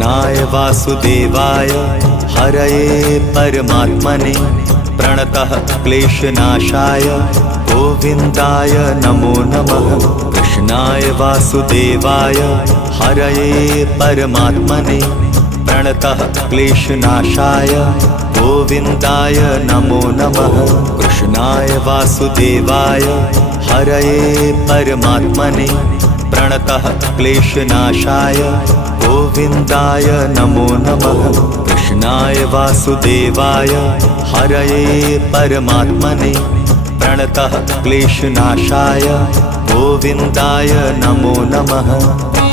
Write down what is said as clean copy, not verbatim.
कृष्णाय वासुदेवाय हरये परमात्मने प्रणतः क्लेशनाशाय गोविन्दाय नमो नमः। कृष्णाय वासुदेवाय हरये परमात्मने प्रणतः क्लेशनाशाय गोविन्दाय नमो नमः। कृष्णाय वासुदेवाय हरये परमात्मने प्रणतः क्लेशनाशाय गोविन्दाय नमो नमः। कृष्णाय वासुदेवाय हरये परमात्मने प्रणतः क्लेशनाशाय गोविन्दाय नमो नमः।